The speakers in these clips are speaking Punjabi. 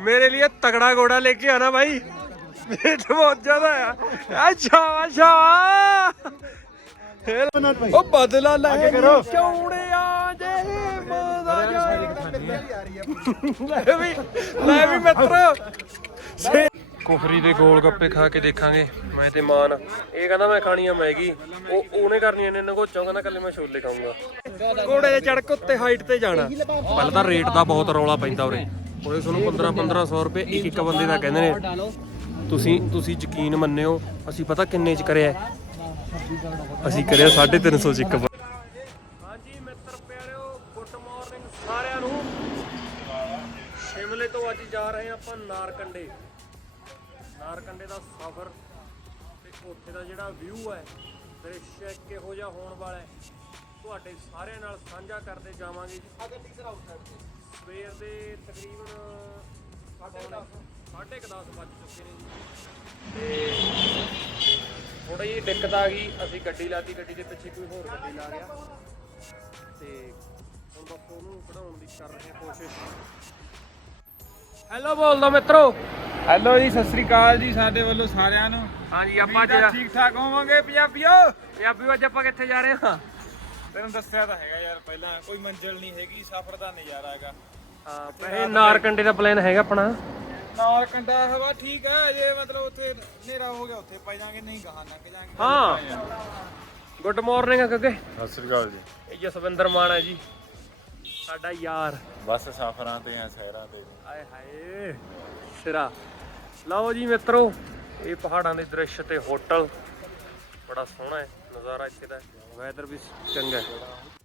मेरे लिए तगड़ा घोड़ा लेके आना भाई रेट बहुत ज्यादा है अच्छा अच्छा ओ बदला ले करो चौड़े आ जे मजा ਲੈ ਵੀ ਲੈ ਵੀ ਮਿੱਤਰ ਕੁਫਰੀ ਦੇ ਗੋਲ ਗੱਪੇ ਖਾ ਕੇ ਦੇਖਾਂਗੇ ਮੈਂ ਤੇ ਮਾਨ ਇਹ ਕਹਿੰਦਾ ਮੈਂ ਖਾਣੀ ਆ ਮੈਗੀ ਉਹ ਉਹਨੇ ਕਰਨੀ ਇਹਨੇ ਨਗੋਚੋਂ ਕਹਿੰਦਾ ਕੱਲੇ ਮੈਂ ਛੋਲੇ ਖਾਊਂਗਾ ਘੋੜੇ ਦੇ ਚੜ੍ਹ ਕੇ ਉੱਤੇ ਹਾਈਟ ਤੇ ਜਾਣਾ ਪਹਿਲਾਂ ਤਾਂ ਰੇਟ ਦਾ ਬਹੁਤ ਰੌਲਾ ਪੈਂਦਾ ਉਰੇ ਉਰੇ ਤੁਹਾਨੂੰ 15 1500 ਰੁਪਏ ਇੱਕ ਇੱਕ ਬੰਦੇ ਦਾ ਕਹਿੰਦੇ ਨੇ। ਤੁਸੀਂ ਤੁਸੀਂ ਯਕੀਨ ਮੰਨਿਓ, ਅਸੀਂ ਪਤਾ ਕਿੰਨੇ ਚ ਕਰਿਆ ਅਸੀਂ ਕਰਿਆ 350 ਚ ਇੱਕ ਹਾਂਜੀ ਮਿੱਤਰ ਪਿਆਰਿਓ, ਗੁੱਡ ਮਾਰਨਿੰਗ ਸਾਰਿਆਂ ਨੂੰ। ਸ਼ਿਮਲੇ ਤੋਂ ਅੱਜ ਜਾ ਰਹੇ ਆਪਾਂ ਨਾਰਕੰਡੇ। ਨਾਰਕੰਡੇ ਦਾ ਸਫ਼ਰ ਤੇ ਉੱਥੇ ਦਾ ਜਿਹੜਾ ਵਿਊ ਹੈ, ਦ੍ਰਿਸ਼ ਕਿਹੋ ਜਿਹਾ ਹੋਣ ਵਾਲਾ ਹੈ। ਤੁਹਾਡੇ ਸਾਰਿਆਂ ਨਾਲ ਸਾਂਝਾ ਕਰਦੇ ਜਾਵਾਂਗੇ ਜੀ। ਸਵੇਰ ਦੇ ਤਕਰੀਬਨ ਸਾਢੇ ਕੁ ਦਸ ਵੱਜ ਚੁੱਕੇ ਨੇ ਜੀ। ਤੇ ਥੋੜੀ ਜਿਹੀ ਦਿੱਕਤ ਆ ਗਈ ਅਸੀਂ ਗੱਡੀ ਲਾਤੀ ਗੱਡੀ ਦੇ ਪਿੱਛੇ ਕੋਈ ਹੋਰ ਗੱਡੀ ਲਾ ਗਿਆ ਤੇ ਹੁਣ ਬਸ ਉਹਨੂੰ ਕਢਾਉਣ ਦੀ ਕਰ ਰਹੇ ਕੋਸ਼ਿਸ਼। ਹੈਲੋ ਬੋਲਦਾ ਮਿੱਤਰੋ। ਹੈਲੋ ਜੀ ਸਤਿ ਸ੍ਰੀ ਅਕਾਲ ਜੀ ਸਾਡੇ ਵੱਲੋਂ ਸਾਰਿਆਂ ਨੂੰ। ਹਾਂਜੀ ਆਪਾਂ ਅੱਜ ਠੀਕ ਠਾਕ ਹੋਵਾਂਗੇ ਪੰਜਾਬੀਓ? ਪੰਜਾਬੀ ਅੱਜ ਆਪਾਂ ਕਿੱਥੇ ਜਾ ਰਹੇ ਹਾਂ? ਤੈਨੂੰ ਦੱਸਿਆ ਤਾਂ ਹੈਗਾ ਯਾਰ ਪਹਿਲਾਂ ਕੋਈ ਮੰਜ਼ਿਲ ਨਹੀਂ ਹੈਗੀ ਸਫ਼ਰ ਦਾ ਨਜ਼ਾਰਾ ਹੈਗਾ। ਹਾਂ ਪਹਿਲੇ ਨਾਰਕੰਡੇ ਦਾ ਪਲਾਨ ਹੈਗਾ ਆਪਣਾ। ਨਾਰ ਕੰਡਾ ਹਵਾ ਠੀਕ ਹੈ ਜੇ ਮਤਲਬ ਉੱਥੇ ਹਨੇਰਾ ਹੋ ਗਿਆ ਉੱਥੇ ਪੈ ਜਾਾਂਗੇ ਨਹੀਂ ਗਾਹਾਂ ਲੰਘ ਜਾਾਂਗੇ। ਹਾਂ। ਗੁੱਡ ਮਾਰਨਿੰਗ ਕੱਗੇ ਸਤਿ ਸ੍ਰੀ ਅਕਾਲ ਜੀ। ਇਹ ਜਸਵਿੰਦਰ ਮਾਨ ਹੈ ਜੀ। ਸਾਡਾ ਯਾਰ। ਬਸ ਸਫ਼ਰਾਂ ਤੇ ਆ ਸੈਰਾਂ ਤੇ। ਆਏ ਹਾਏ ਸਿਰਾ। ਲਓ ਜੀ ਮਿੱਤਰੋ ਇਹ ਪਹਾੜਾਂ ਦੇ ਦ੍ਰਿਸ਼ ਤੇ ਹੋਟਲ। ਬੜਾ ਸੋਹਣਾ ਹੈ। ਨਜ਼ਾਰਾ ਇੱਥੇ ਦਾ ਵੈਦਰ ਵੀ ਚੰਗਾ ਹੈ।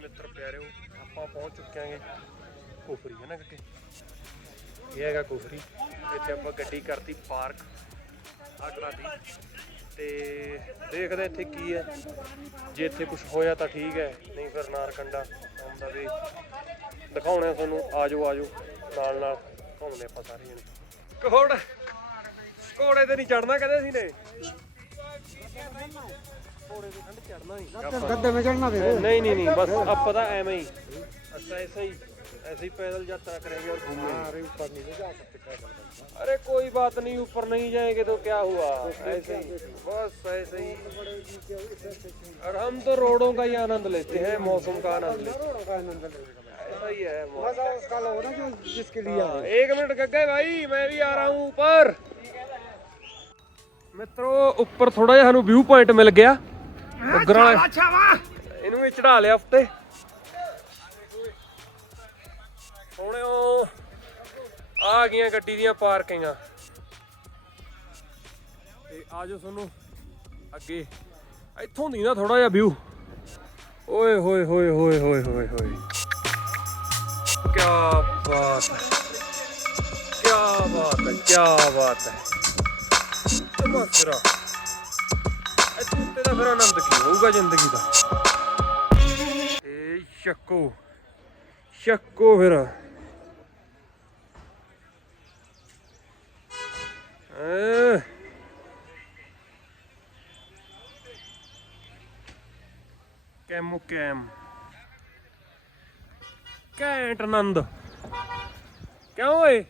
ਮਿੱਤਰ ਪਿਆਰਿਓ ਆਪਾਂ ਪਹੁੰਚ ਚੁੱਕੇ ਆਂਗੇ ਕੋਫਰੀ, ਹੈ ਨਾ ਕਿ ਇਹ ਹੈਗਾ ਕੋਫਰੀ, ਇੱਥੇ ਆਪਾਂ ਗੱਡੀ ਕਰਤੀ ਪਾਰਕ ਆਗਰਾ ਦੀ। ਤੇ ਦੇਖਦੇ ਇੱਥੇ ਕੀ ਹੈ। ਜੇ ਇੱਥੇ ਕੁਝ ਹੋਇਆ ਤਾਂ ਠੀਕ ਹੈ, ਨਹੀਂ ਫਿਰ ਨਾਰਕੰਡਾ ਆਉਂਦਾ ਵੀ ਦਿਖਾਉਣੇ ਆ ਤੁਹਾਨੂੰ। ਆਜੋ ਆਜੋ, ਨਾਲ ਨਾਲ ਘੁੰਮਦੇ ਆਪਾਂ ਸਾਰੇ ਜਣੇ। ਕੋੜ ਕੋੜੇ ਤੇ ਨਹੀਂ ਚੜਨਾ ਕਦੇ ਸੀ ਨੇ? ਕੋੜੇ ਤੇ ਠੰਡ ਚੜਨਾ ਹੀ गद्दे में चढ़ना फिर नहीं नहीं नहीं बस अब पता ऐसे ही अच्छा ऐसे ही ऐसे ही पैदल यात्रा करेंगे और घूमेंगे ऊपर नहीं जा सकते पैदल अरे कोई बात नहीं ऊपर नहीं जाएंगे तो क्या हुआ ऐसे ही बस ऐसे ही और हम तो रोडों का ही आनंद लेते हैं मौसम का आनंद लेते का आनंद लेगा हैं ऐसा ही है मौसम। मजा उसका लो ना जो जिसके लिए हाँ, एक मिनट गग्गे भाई मैं भी आ रहा हूँ ऊपर ਮਿੱਤਰੋ ਉੱਪਰ ਥੋੜਾ ਜਿਹਾ ਸਾਨੂੰ ਵਿਊ ਪੁਆਇੰਟ ਮਿਲ ਗਿਆ ਉੱਗਰ ਵਾਲਾ ਇਹਨੂੰ ਵੀ ਚੜਾ ਲਿਆ ਉੱਤੇ। ਸੋਹਣਿਓ ਆ ਗਈਆਂ ਗੱਡੀ ਦੀਆਂ ਪਾਰਕਿੰਗਾਂ। ਤੇ ਆਜੋ ਤੁਹਾਨੂੰ ਅੱਗੇ। ਇੱਥੋਂ ਦੀ ਨਾ ਥੋੜਾ ਜਿਹਾ ਵਿਊ ਓਏ ਹੋਏ ਹੋਏ ਹੋਏ ਹੋਏ ਹੋਏ ਹੋਏ। ਕੀ ਬਾਤ ਹੈ। ਕੀ ਬਾਤ ਹੈ ਕੀ ਬਾਤ ਹੈ। ਤਮਾਸ਼ਰਾ ਇੱਥੇ ਫਿਰ ਆਨੰਦ ਕੀ ਹੋਊਗਾ ਜ਼ਿੰਦਗੀ ਦਾ? ਏ ਸ਼ੱਕੋ ਸ਼ੱਕੋ ਫਿਰ। ਕੈਮੋ ਕੈਮ। ਘੈਂਟ ਆਨੰਦ। ਕਿਉਂ ਓਏ?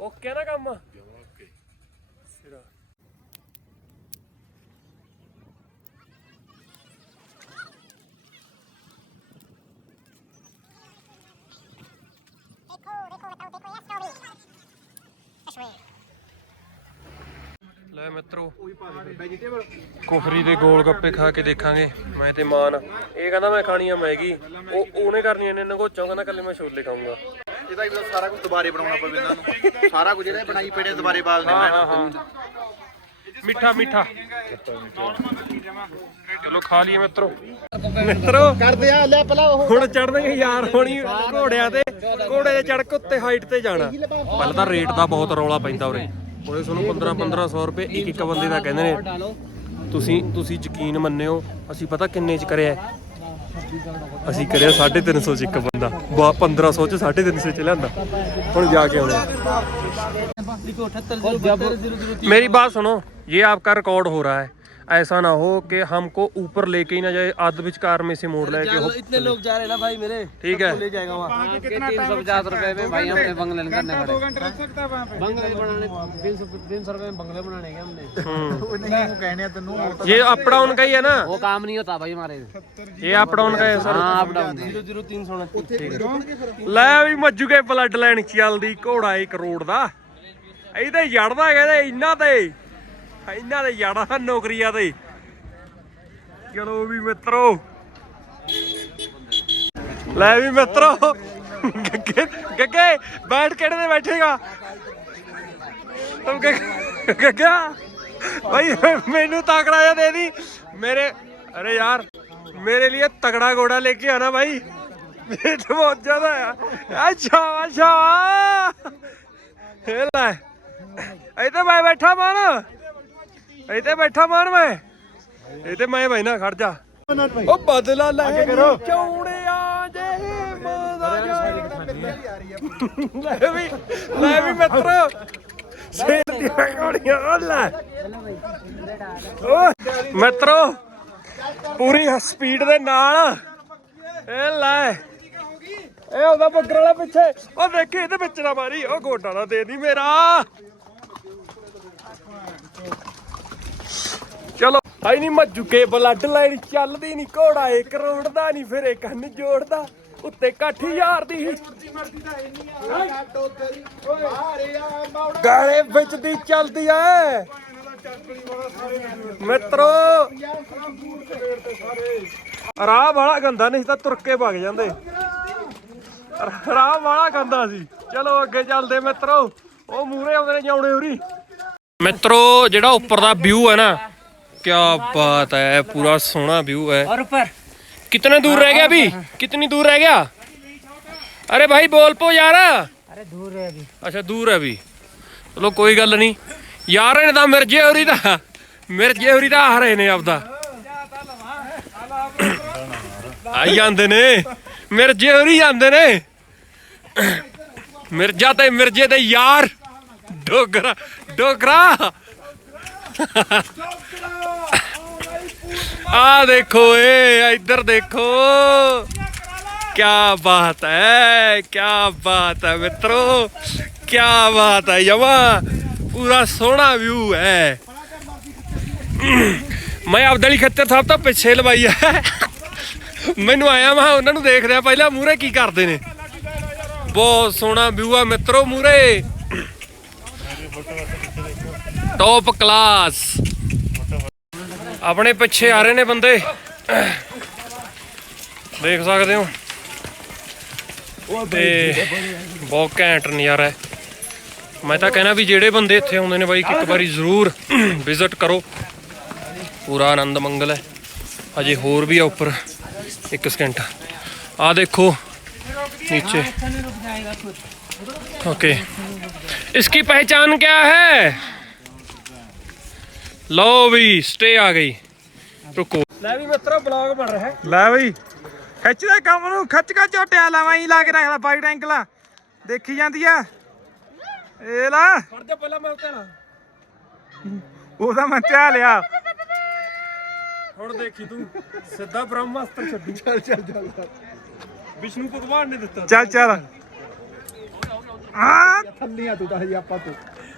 ਓਕੇ ਨਾ ਕੰਮ ਸਿਰਾ ਲੈ ਮਿੱਤਰੋ ਕੁਫਰੀ ਦੇ ਗੋਲ ਗੱਪੇ ਖਾ ਕੇ ਦੇਖਾਂਗੇ। ਮੈਂ ਤੇ ਮਾਨ। ਇਹ ਕਹਿੰਦਾ ਮੈਂ ਖਾਣੀ ਆ ਮੈਗੀ। ਉਹ ਉਹਨੇ ਕਰਨੀ ਇਹਨੇ ਨਗੋਚੋਂ ਕਹਿੰਦਾ ਕੱਲੇ ਮੈਂ ਛੋਲੇ ਖਾਊਂਗਾ। ਇਹਦਾ ਵੀ ਸਾਰਾ ਕੁਝ ਦੁਬਾਰੇ ਬਣਾਉਣਾ ਪਵੇ ਇਹਨਾਂ ਨੂੰ। ਸਾਰਾ ਕੁਝ ਜਿਹੜੇ ਬਣਾਈ ਨੇ ਦੁਬਾਰੇ ਬਾਲਨੇ ਪੈਣ। ਮਿੱਠਾ ਮਿੱਠਾ। ਚਲੋ ਖਾ ਲਈਏ ਮਿੱਤਰੋ। ਮਿੱਤਰੋ। ਕਰਦੇ ਆ ਲੈ ਪਹਿਲਾਂ ਉਹ। ਹੁਣ ਚੜਨਗੇ ਯਾਰ ਹੋਣੀ ਘੋੜਿਆਂ ਤੇ। ਘੋੜੇ ਦੇ ਚੜਕ ਉੱਤੇ ਹਾਈਟ ਤੇ ਜਾਣਾ। ਪਹਿਲਾਂ ਤਾਂ ਰੇਟ ਦਾ ਬਹੁਤ ਰੌਲਾ ਪੈਂਦਾ ਉਰੇ। ਉਹਦੇ ਤੁਹਾਨੂੰ 15 1500 ਰੁਪਏ ਇੱਕ ਇੱਕ ਬੰਦੇ ਦਾ ਕਹਿੰਦੇ ਨੇ। ਤੁਸੀਂ ਤੁਸੀਂ ਯਕੀਨ ਮੰਨਿਓ ਅਸੀਂ ਪਤਾ ਕਿੰਨੇ ਚ ਕਰਿਆ? ਅਸੀਂ ਕਰਿਆ 350 ਚ ਇੱਕ ਬੰਦਾ। ਬਾ 1500 ਚ 350 ਚ ਲਿਆਂਦਾ। ਹੁਣ ਜਾ ਕੇ ਆਉਣਾ। ਮੇਰੀ ਬਾਤ ਸੁਣੋ ਇਹ ਆਪਕਾ ਰਿਕਾਰਡ ਹੋ ਰਿਹਾ ਹੈ। ऐसा ना हो कि हमको ऊपर लेके ही ना जाए आध विचकार में से मोड़ ले के हो इतने लोग जा रहे हैं ना भाई मेरे ठीक है ले जाएगा वहाँ कितना तीन सौ टाइम पचास रुपए में भाई हमने बंगले करने दो पड़े घंटे रख सकता है वहाँ पे बंगले बनाने तीन सौ तीन सौ रुपए में बंगले बनाने के हमने हम्म। नहीं वो कहने तेनू ये अप डाउन का ही है ना वो काम नहीं होता भाई हमारे ये अप डाउन का है सर हाँ अप डाउन जीरो जीरो तीन सौ ਲੈ ਵੀ ਮੱਜੂ ਕੇ ਬਲੱਡ ਲਾਈਨ ਚੱਲਦੀ ਘੋੜਾ 1 ਕਰੋੜ ਦਾ ਇਹਦੇ ਜੜਦਾ ਕਹਿੰਦੇ ਇਹਨਾਂ ਤੇ ਇਹਨਾਂ ਦੇ ਯਾਰਾ ਨੌਕਰੀਆਂ ਤੇ। ਚਲੋ ਵੀ ਮਿੱਤਰੋ। ਲੈ ਵੀ ਮਿੱਤਰੋ। ਗੱਗੇ ਗੱਗੇ, ਬੈਠ ਕਿਹੜੇ ਤੇ ਬੈਠੇਗਾ? ਤੂੰ ਗੱਗਾ ਭਾਈ ਮੈਨੂੰ ਤਕੜਾ ਜਿਹਾ ਦੇ ਦੀ। ਮੇਰੇ, ਅਰੇ ਯਾਰ, ਮੇਰੇ ਲਈ ਤਕੜਾ ਗੋੜਾ ਲੈ ਕੇ ਆਣਾ ਭਾਈ ਇਹ ਬਹੁਤ ਜ਼ਿਆਦਾ ਆ। ਅੱਛਾ ਅੱਛਾ ਇਹ ਲੈ। ਇੱਥੇ ਮੈਂ ਬੈਠਾ ਮਾਨ। ਇੱਥੇ ਬੈਠਾ ਮਾਨ ਮੈਂ। ਇੱਥੇ ਮੈਂ ਬੈਣਾ ਖੜ ਜਾ। ਉਹ ਬਦਲਾ ਲੈ ਚੌੜਿਆ ਜੇ ਮਾਦਾ ਲੈ ਵੀ ਲੈ ਵੀ ਮਿੱਤਰ। ਸੇਰ ਦੀ ਕੋੜੀਆਂ ਉਹ ਲੈ। ਓ ਮਿੱਤਰੋ ਪੂਰੀ ਸਪੀਡ ਦੇ ਨਾਲ। ਇਹ ਲੈ। ਇਹ ਉਹਦਾ ਬੱਗਰ ਵਾਲਾ ਪਿੱਛੇ। ਉਹ ਦੇਖੀ ਇਹਦੇ ਵਿੱਚ ਨਾ ਮਾਰੀ। ਉਹ ਗੋਡਾ ਨਾ ਦੇ ਦੀ ਮੇਰਾ। ਆਈ ਨਹੀਂ ਮੱਜੂ ਕੇ ਬਲੱਡ ਲਾਈਨ ਚੱਲਦੀ ਨਹੀਂ ਘੋੜਾ ਏ ਕਰੋੜ ਦਾ ਨਹੀਂ ਫਿਰ ਇਹ ਕੰਨ ਜੋੜਦਾ ਉੱਤੇ ਇਕੱਠ ਹਜ਼ਾਰ ਦੀ ਗਾਲੇ ਵਿੱਚ ਦੀ ਚੱਲਦੀ ਐ। ਮਿੱਤਰੋ। ਰਾਹ ਵਾਲਾ ਗੰਦਾ ਨਹੀਂ ਤਾਂ ਤੁਰ ਕੇ ਭੱਗ ਜਾਂਦੇ। ਰਾਹ ਵਾਲਾ ਗੰਦਾ ਸੀ। ਚਲੋ ਅੱਗੇ ਚੱਲਦੇ ਮਿੱਤਰੋ। ਉਹ ਮੂਰੇ ਆਉਂਦੇ ਨੇ ਜਾਉਣੇ ਹੋਰੀ ਮਿੱਤਰੋ ਜਿਹੜਾ ਉੱਪਰ ਦਾ ਵਿਊ ਹੈ ਨਾ ਕੀ ਬਾਤ ਹੈ ਪੂਰਾ ਸੋਹਣਾ ਵਿਊ ਹੈ और ऊपर कितने दूर रह गया अभी कितनी दूर रह गया अरे भाई बोल पो यार अरे दूर है अभी ਅੱਛਾ ਦੂਰ ਹੈ ਵੀ ਚਲੋ ਕੋਈ ਗੱਲ ਨਹੀਂ ਯਾਰ ਇਹਨੇ ਤਾਂ ਮਿਰਜੇ ਹੋਰੀ ਦਾ ਮਿਰਜੇ ਹੋਰੀ ਦਾ ਆ ਰਹੇ ਨੇ ਆਪਦਾ ਆਈ ਜਾਂਦੇ ਨੇ ਮਿਰਜੇ ਹੋਰੀ ਜਾਂਦੇ ਨੇ ਮਿਰਜਾ ਤੇ ਮਿਰਜੇ ਦੇ ਯਾਰ ਡੋਗਰਾ ਡੋਗਰਾ ਆ ਦੇਖੋ ਏ, ਇੱਧਰ ਦੇਖੋ। ਕੀ ਬਾਤ ਹੈ ਕੀ ਬਾਤ ਹੈ ਮਿੱਤਰੋ ਕੀ ਬਾਤ ਹੈ ਯਮਾ ਪੂਰਾ ਸੋਹਣਾ ਵਿਊ ਹੈ ਮੈਂ ਅਬਦਲੀ ਖੱਤਰ ਸਾਹਿਬ ਤੋਂ ਪਿੱਛੇ ਲਵਾਈ ਹੈ ਮੈਨੂੰ ਆਇਆ, ਮੈਂ ਉਹਨਾਂ ਨੂੰ ਦੇਖ ਰਿਹਾ, ਪਹਿਲਾਂ ਮੂਰੇ ਕੀ ਕਰਦੇ ਨੇ। ਬਹੁਤ ਸੋਹਣਾ ਵਿਊ ਆ ਮਿੱਤਰੋ ਮੂਰੇ ਟੌਪ ਕਲਾਸ ਆਪਣੇ ਪਿੱਛੇ ਆ ਰਹੇ ਨੇ ਬੰਦੇ ਦੇਖ ਸਕਦੇ ਹੋ ਤੇ ਬਹੁਤ ਘੈਂਟ ਨਜ਼ਾਰਾ ਹੈ ਮੈਂ ਤਾਂ ਕਹਿਣਾ ਵੀ ਜਿਹੜੇ ਬੰਦੇ ਇੱਥੇ ਆਉਂਦੇ ਨੇ ਬਾਈ ਕਿ ਇੱਕ ਵਾਰੀ ਜ਼ਰੂਰ ਵਿਜ਼ਿਟ ਕਰੋ ਪੂਰਾ ਆਨੰਦ ਮੰਗਲ ਹੈ ਅਜੇ ਹੋਰ ਵੀ ਆ ਉੱਪਰ ਇੱਕ ਸਕਿੰਟ ਆ ਦੇਖੋ नीचे ओके इसकी पहचान क्या है ਲਓ ਵੀ ਸਟੇ ਆ ਗਈ। ਰੁਕੋ। ਲੈ ਵੀ ਮਿੱਤਰੋ ਬਲੌਗ ਬਣ ਰਿਹਾ। ਲੈ ਬਈ ਖਿੱਚ ਕੰਮ ਨੂੰ ਖਿੱਚ ਕੇ ਝੋਟਿਆ ਲਾਵਾਂ ਹੀ ਲਾ ਕੇ ਰੱਖਦਾ ਬਾਈਟ ਐਂਕਲਾ ਦੇਖੀ ਜਾਂਦੀ ਆ। ਇਹ ਲਾ। ਫੜ ਪਹਿਲਾਂ ਮੈਂ ਉੱਤੇ ਉਹਦਾ ਮੈਂ ਲਿਆ। ਹੁਣ ਦੇਖੀ ਤੂੰ ਸਿੱਧਾ ਬ੍ਰਹਮਾਸਤਰ ਛੱਡੀ। ਚੱਲ ਚੱਲ ਚੱਲ। ਵਿਸ਼ਨੂੰ ਭਗਵਾਨ ਨੇ ਦਿੱਤਾ। ਚੱਲ ਚੱਲ। ਆ ਥੱਲੀਆਂ ਤੂੰ ਤਾਂ ਹਜੇ ਆਪਾਂ ਤੂੰ।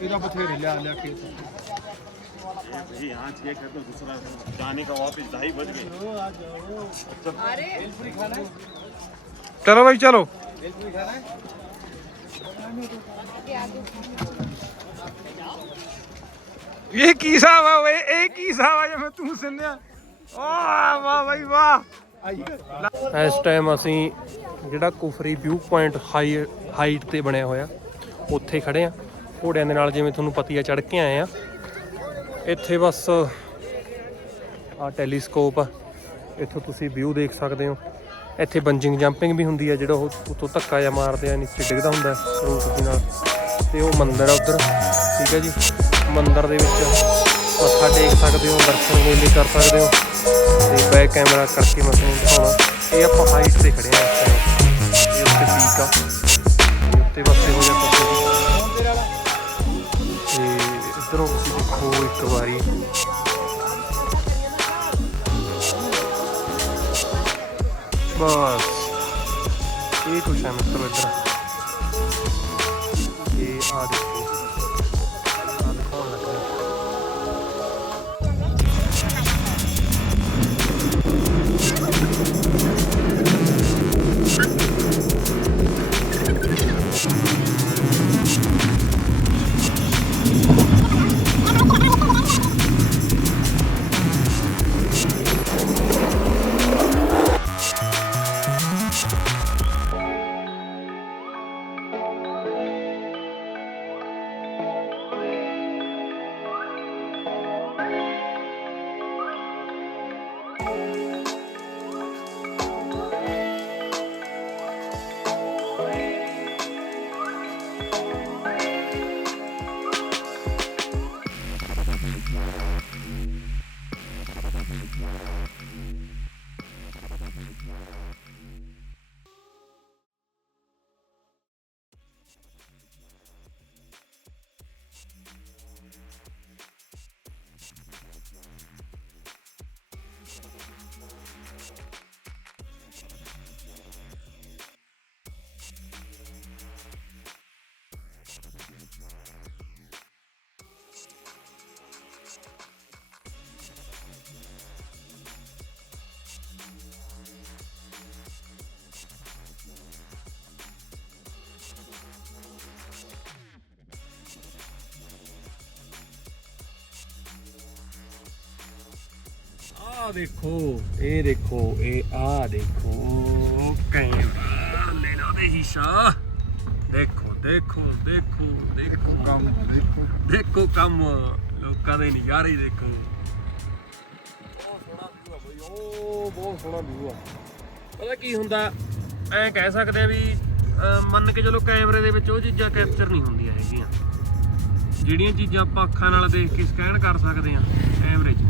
ਇਹਦਾ ਬਥੇਰੇ ਲਿਆ ਲਿਆ ਕੇ ये यहाँ चेक कर दो दूसरा जाने का वापस ढाई बज गए ਚਲੋ ਬਾਈ ਚਲੋ ਇਹ ਕੀ ਹਿਸਾਬ ਆ ਓਏ ਇਹ ਕੀ ਹਿਸਾਬ ਆ ਜਿਵੇਂ ਤੂੰ ਸਿੰਨਿਆ ਵਾਹ ਵਾਹ ਬਾਈ ਵਾਹ ਇਸ ਟਾਈਮ ਅਸੀਂ ਜਿਹੜਾ Kufri view point high height ਤੇ ਬਣਿਆ ਹੋਇਆ ਉੱਥੇ ਖੜੇ ਆ। ਘੋੜਿਆਂ ਦੇ ਨਾਲ ਜਿਵੇਂ ਤੁਹਾਨੂੰ ਪਤੀਆ ਆ ਚੜ ਕੇ ਆਏ ਆ। ਇੱਥੇ ਬਸ ਆ ਟੈਲੀਸਕੋਪ ਆ। ਇੱਥੋਂ ਤੁਸੀਂ ਵਿਊ ਦੇਖ ਸਕਦੇ ਹੋ। ਇੱਥੇ ਬੰਜਿੰਗ ਜੰਪਿੰਗ ਵੀ ਹੁੰਦੀ ਆ, ਜਿਹੜਾ ਉਹ ਉੱਤੋਂ ਧੱਕਾ ਜਿਹਾ ਮਾਰਦੇ ਆ, ਨੀਚੇ ਡਿੱਗਦਾ ਹੁੰਦਾ ਰੂਪ ਦੇ ਨਾਲ। ਤੇ ਉਹ ਮੰਦਿਰ ਆ ਉੱਧਰ। ਠੀਕ ਹੈ ਜੀ। ਮੰਦਿਰ ਦੇ ਵਿੱਚ ਮੱਥਾ ਟੇਕ ਸਕਦੇ ਹੋ, ਦਰਸ਼ਨ ਮੇਲੇ ਕਰ ਸਕਦੇ ਹੋ। ਤੇ ਬੈਕ ਕੈਮਰਾ ਕਰਕੇ ਮੈਂ ਤੁਹਾਨੂੰ ਦਿਖਾਉਣਾ। ਇਹ ਆਪਾਂ ਹਾਈਟ ਤੇ ਖੜੇ ਆ ਇਸ time। ਇਹ ਉੱਤੇ ਪੀਕ ਆ। ਇਹ ਉੱਤੇ ਪਾਸੇ ਹੋ ਜਾ ਤੁਸੀਂ ਤੇ ਇਧਰੋਂ ਤੁਸੀਂ ਦੇਖੋ ਇੱਕ ਵਾਰੀ। ਬਸ। ਇਹ ਕੁਛ ਹੈ ਮਿੱਤਰੋ ਇੱਧਰ। ਆ ਦੇਖੋ ਇਹ ਦੇਖੋ ਇਹ ਆ ਦੇਖੋ ਕੈਮਰਾ ਲੈਣਾ ਦੇਖੋ ਦੇਖੋ ਦੇਖੋ ਦੇਖੋ ਕੰਮ ਦੇਖੋ ਦੇਖੋ ਕੰਮ। ਲੋਕਾਂ ਦੇ ਨਜ਼ਾਰੇ ਦੇਖੋ। ਬਹੁਤ ਸੋਹਣਾ ਵਿਊ ਆ। ਬਈ ਉਹ ਬਹੁਤ ਸੋਹਣਾ ਵਿਊ ਆ ਪਤਾ ਕੀ ਹੁੰਦਾ ਐ ਕਹਿ ਸਕਦੇ ਆ ਵੀ ਮੰਨ ਕੇ ਚਲੋ ਕੈਮਰੇ ਦੇ ਵਿੱਚ ਉਹ ਚੀਜ਼ਾਂ ਕੈਪਚਰ ਨਹੀਂ ਹੁੰਦੀਆਂ ਹੈਗੀਆਂ। ਜਿਹੜੀਆਂ ਚੀਜ਼ਾਂ ਆਪਾਂ ਅੱਖਾਂ ਨਾਲ ਦੇਖ ਕੇ ਸਕੈਨ ਕਰ ਸਕਦੇ ਆ ਕੈਮਰੇ 'ਚ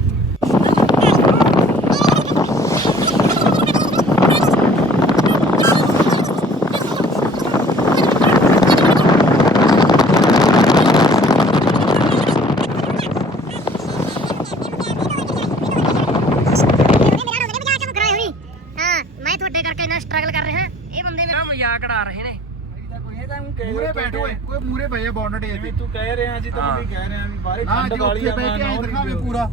ਹਾਂ ਮੈਂ ਤੁਹਾਡੇ ਕਰਕੇ ਇੰਨਾ ਸਟਰਗਲ ਕਰ ਰਿਹਾ ਇਹ ਬੰਦੇ ਮੇਰਾ ਮਜ਼ਾਕ ਉਡਾ ਰਹੇ ਨੇ ਮੂਰੇ ਬੈਠੋ ਓਏ ਕੋਈ ਮੂਰੇ ਪਏ ਬੌਂਡਡ ਏ ਤੂੰ ਕਹਿ ਰਿਹਾ ਜੀ ਹਾਂ। ਵੀ ਕਹਿ ਰਿਹਾ ਵੀ ਬਾਹਰ ਹਾਂ ਜੀ ਉੱਥੇ ਬੈ ਕੇ ਆਏ ਦਿਖਾਵੇ ਪੂਰਾ।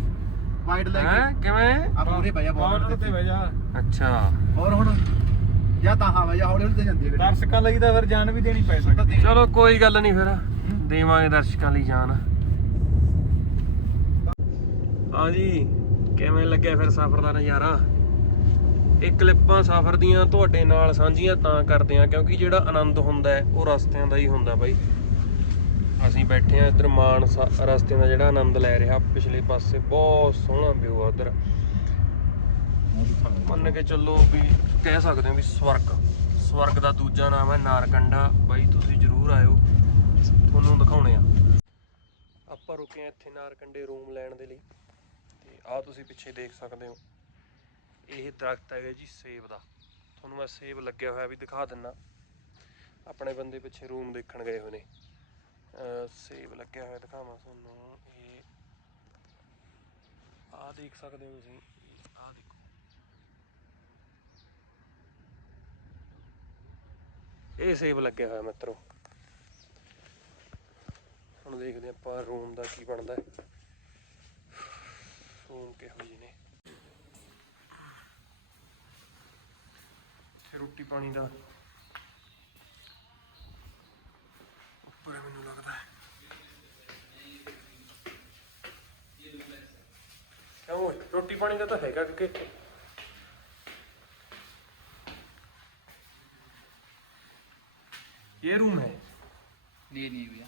ਵਾਈਡ ਲੈ ਹੈ? ਕੇ ਕਿਵੇਂ? ਆ ਮੂਰੇ ਪਏ ਬੌਂਡਡ ਤੇ ਬਹਿ ਜਾ। ਅੱਛਾ। ਹੋਰ ਹੁਣ ਜਾਂ ਤਾਂ ਹਾਂ ਵਜਾ ਹੌਲੀ ਹੌਲੀ ਤੇ ਜਾਂਦੀ ਹੈ ਗੱਡੀ। ਦਰਸ਼ਕਾਂ ਲਈ ਤਾਂ ਫਿਰ ਜਾਨ ਵੀ ਦੇਣੀ ਪੈ ਸਕਦੀ ਚਲੋ ਕੋਈ ਗੱਲ ਨਹੀਂ ਫਿਰ। ਦੇਵਾਂਗੇ ਦਰਸ਼ਕਾਂ ਲਈ ਜਾਨ। ਹਾਂਜੀ ਕਿਵੇਂ ਲੱਗਿਆ ਫਿਰ ਸਫ਼ਰ ਦਾ ਨਜ਼ਾਰਾ? ਇਹ ਕਲਿੱਪਾਂ ਸਫ਼ਰ ਦੀਆਂ ਤੁਹਾਡੇ ਨਾਲ ਸਾਂਝੀਆਂ ਤਾਂ ਕਰਦੇ ਆ ਕਿਉਂਕਿ ਜਿਹੜਾ ਆਨੰਦ ਹੁੰਦਾ ਹੈ ਉਹ ਰਸਤਿਆਂ ਦਾ ਹੀ ਹੁੰਦਾ ਬਾਈ। ਅਸੀਂ ਬੈਠੇ ਆ ਇੱਧਰ ਮਾਨ ਰਸਤੇ ਦਾ ਜਿਹੜਾ ਆਨੰਦ ਲੈ ਰਿਹਾ, ਪਿਛਲੇ ਪਾਸੇ ਬਹੁਤ ਸੋਹਣਾ ਵਿਊ ਆ ਉਧਰ। ਮੰਨ ਕੇ ਚੱਲੋ ਵੀ ਕਹਿ ਸਕਦੇ ਹੋ ਵੀ ਸਵਰਗ ਸਵਰਗ ਦਾ ਦੂਜਾ ਨਾਮ ਹੈ ਨਾਰਕੰਡਾ। ਬਾਈ, ਤੁਸੀਂ ਜ਼ਰੂਰ ਆਇਓ, ਤੁਹਾਨੂੰ ਦਿਖਾਉਣੇ ਆ। ਆਪਾਂ ਰੁਕੇ ਆ ਇੱਥੇ ਨਾਰਕੰਡੇ ਰੂਮ ਲੈਣ ਦੇ ਲਈ। ਤੇ ਆਹ ਤੁਸੀਂ ਪਿੱਛੇ ਦੇਖ ਸਕਦੇ ਹੋ, ਇਹ ਦਰਖਤ ਹੈਗਾ ਜੀ ਸੇਬ ਦਾ। ਤੁਹਾਨੂੰ ਮੈਂ ਸੇਬ ਲੱਗਿਆ ਹੋਇਆ ਵੀ ਦਿਖਾ ਦਿੰਨਾ। ਆਪਣੇ ਬੰਦੇ ਪਿੱਛੇ ਰੂਮ ਦੇਖਣ ਗਏ ਹੋਏ ਨੇ। ਸੇਬ ਲੱਗਿਆ ਹੋਇਆ, ਦਿਖਾਵਾਂ ਤੁਹਾਨੂੰ। ਇਹ ਆਹ ਦੇਖ ਸਕਦੇ ਹੋ ਤੁਸੀਂ। ਆਹ ਦੇਖੋ। ਇਹ ਸੇਬ ਲੱਗਿਆ ਹੋਇਆ ਮਿੱਤਰੋ। ਹੁਣ ਦੇਖਦੇ ਆਪਾਂ ਰੂਮ ਦਾ ਕੀ ਬਣਦਾ ਹੈ। ਜਿਹੇ ਨੇ। ਰੋਟੀ ਪਾਣੀ ਦਾ ਉੱਪਰ ਹੈ ਮੈਨੂੰ ਲੱਗਦਾ ਹੈ ਕਿਉਂ ਰੋਟੀ ਪਾਣੀ ਦਾ ਤਾਂ ਹੈਗਾ ਕਿ ये रूम है नहीं नहीं भैया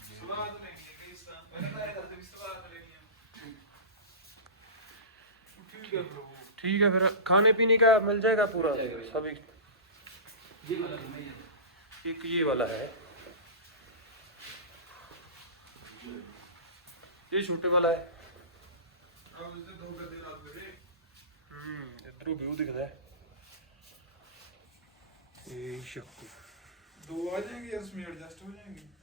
ठीक है फिर खाने पीने का मिल जाएगा पूरा सभी एक ये वाला है ये छोटे वाला है हम्म इधरों व्यू दिखता है ये शक्कू दो आ जाएंगे इसमें एडजस्ट हो जाएंगे